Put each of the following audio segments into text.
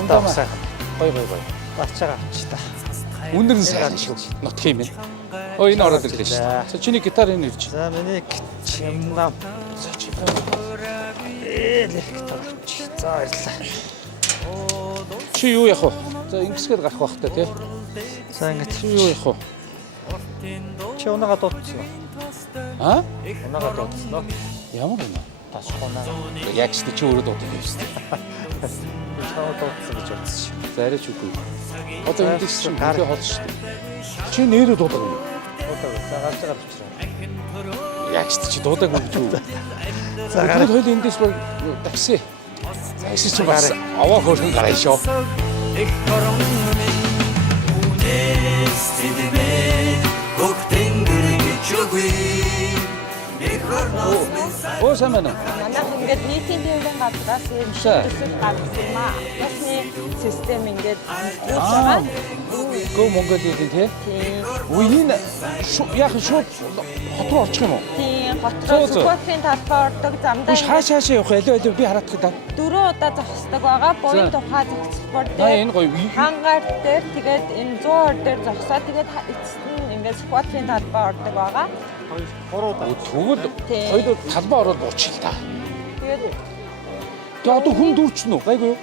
чамдаа сайхан. Гой. Гарч байгаа ч та. Үнэр нь сайхан шүү. Нотх юм байна. Энэ ороод ирлээ шүү. За чиний гитар энэ ирж. За миний чимнам. За чи. Гитар. За баярлалаа. Чи юу яах вэ? За ингэсгээд гарах байх та тий. За ингэж Чи юу яах вэ? чи унаага дуудсан. Аа? Унаага дуудсан. Ямар вэ? Тасхунаа. Яг ч чи өөрөө дуудсан юм шүү. Чамд дуудсан гэж бодсон шүү. За арайч үгүй. Одоо энэ дэс чинь гараа хол шүү. Чи нэрээ дуудаг юм. Дуудаг. За гарч байгаа учраас. Яг ч чи дуудаг юм шүү. За гараа хойл энэ дэс баг такси. За ишиж чи бас аваа хөрхөн гараа шоо. Их хорон үнэс тэдмээ гогтэн гэрчүгүй их хорноос Оо сайн байна уу? Манайх ингээд нийтийн тээврийн газраас юм төсөл гаргасан юм аа. Ясны систем ингээд амжилттай байгаа. Гөө Монголын тий. Үе энэ яг шууд хот руу очих юм уу? Тийм хотроо Сүхбаатарын талбай ордог замдаа Биш хаашаа явах аль би хараад гэдэг. 4 удаа зогсдог байгаа. Буян тухай зохицбор дээр Энэ гоё. хангаар дээр тэгээд энэ 100 дээр зогсоо тэгээд эцэст нь ингээд Сүхбаатарын талбай ордог байгаа. 3 удаа. Тэгвэл Тийм. хоёул талбай ороод уучих л та. Тэгээд Тэгээ одоо хүн дүүрчин үү? Гайгүй юу?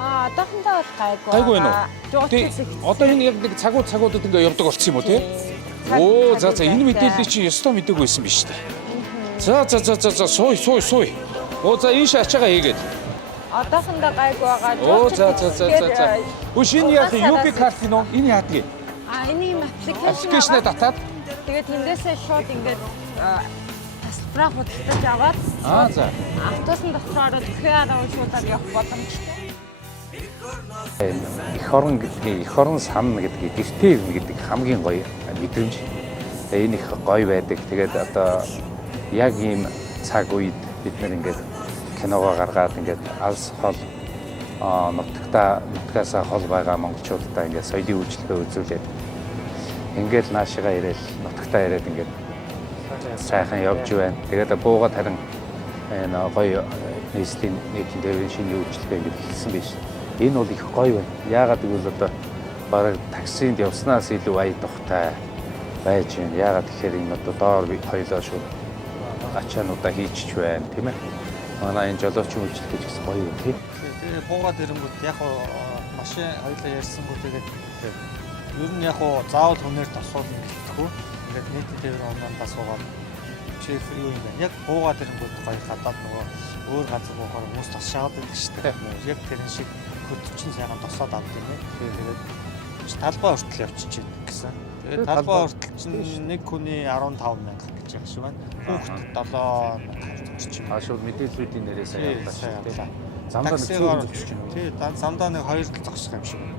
одоохондоо бол гайгүй. Гайгүй байна уу? Тэг Одоо энэ яг нэг цагуудад ингээ явдаг болсон юм уу тий? Оо за энэ мэдээллийг чи ёстой мэдээгүй байсан биз дээ. За сууй. Оо за ийш ачаага хийгээд. Одоохондоо гайгүй байгаа. Оо за. Үгүй шинэ яг UB карт нөө энэ яадгийг. Энэ юм Аппликейшнээ татаад. Тэгээд тэндээсээ шууд ингээд тасалбараа худалдаж аваад За. автобусны дотор ороод QR-аар шуудаар явах боломжтой. Эх орон сан гэдэг гэртээ ирнэ гэдэг хамгийн гоё мэдрэмж. Тэгээ энэ их гоё байдаг. Тэгээд одоо яг ийм цаг үед бид нэр ингээд киногоо гаргаад ингээд алс хол нутгаасаа хол байгаа монголчуудаа ингээд соёлын үйлчлэгээ үзүүлээд ингээд наашигаа ирээл нутагтаа ирээд ингээд сайхан явж байна. Тэгээд буугаад харин энэ гоё нийслэлийн нийтийн тээврийн шинэ үйлчлэгээ ингээд хэлсэн биш. Энэ бол их гоё байна. Яагаад гэвэл одоо бараг таксинд явснаас илүү ая тухтай байж байна. Яагаад тэгэхээр энэ одоо доор хоёлоо шууд ачаануудаа хийчих байна, тийм ээ. Манай энэ жолоочийн үйлчлэл гэж гоё юм тий. Тэгээ буугаад ирэнгүүт яг машин хоёлаа ярьсангүү тэгээд ер нь яг заавал хүнээр тосуулна гэлтгүү. Ингээд нийтийн тээврийн оноонд асуугаад чи юу юм бэ? Яг буугаад ирэнгүүт гоё гадаад нөгөө өөр газар буухаар хүмүүс тосшаад байдаг шүү дээ. Яг тэр шиг хөдөлчин сайхан тосоод авд юм ээ. Тэгээд талбай хүртэл явчих гэсэн. Тэгээд талбай хүртэл чинь нэг хүний 15,000 гэж яг шиг байна. Хүүхэд 7,000 Шууд мэдээллүүдийн нэрээс явуулаад шүү. Замдаа нэг таксигаар зогсож байна. тий замдаа нэг 2 жил зогсох юм шиг байна.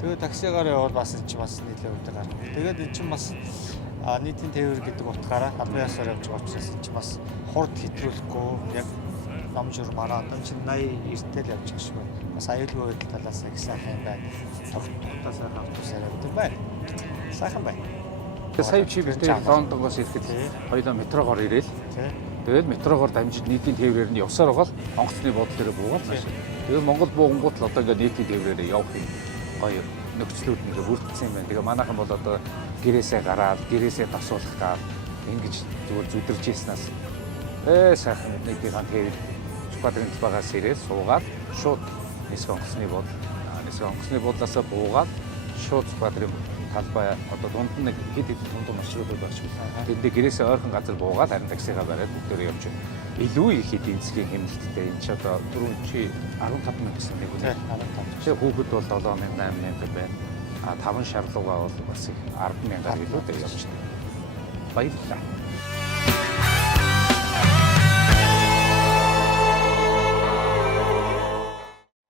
Тэгээд таксигаар явбал бас энэ чинь бас нийлээ өдөр гарна. Тэгээд энэ чинь бас нийтийн тээвэр гэдэг утгаараа албан ёсоор явж байгаа учраас энэ чинь бас хурд хэтрүүлэхгүй яг ном журмаараа одоо чинь 80 эртэл явж байгаа шүү. Бас аюулгүй байдал талаас их сайхан юм байна. Тогтмолтоосоо автобусаар явдаг байна. Сайхан байна. Сая чи бид Лондонгоос ирэхэд хоёулаа метрогоор ирээл. Тэгээд метрогоор дамжиж нийтийн тээврээр нь явсаар байгаа л онгоцны буудлын дээр буугаад байна. Тэгээд Монгол буугангууд л одоо ингээд нийтийн тээврээр явах юм гоё нөхцлүүд нэг бүрдсэн юм байна. Тэгээ манайхан бол одоо гэрээсээ гараад гэрээсээ тасуулах гал ингэж зүгээр зүдэрж ийснаас сайхан нэг хан тээвэр Сүхбаатарын талбайгаас ирээд суугаад шууд нисэх онгоцны буудлаас буугаад шууд Сүхбаатарын талбай одоо дунд нь нэг хэд тундын маршрутууд очив. Тэндээ гэрээсээ ойрхон газар буугаад харин таксигаа бариад бүгдээр явж байна. Илүү их эдийн засгийн хэмнэлттэй энэ ч одоо түрүүн чи 15,000 гэсэн нэг үү? 15. Тэгээ хүүхэд бол 7,000 8,000 байна. 5 шарлуугаа бол бас их 10,000 илүү дээр явж байна. Баярлалаа.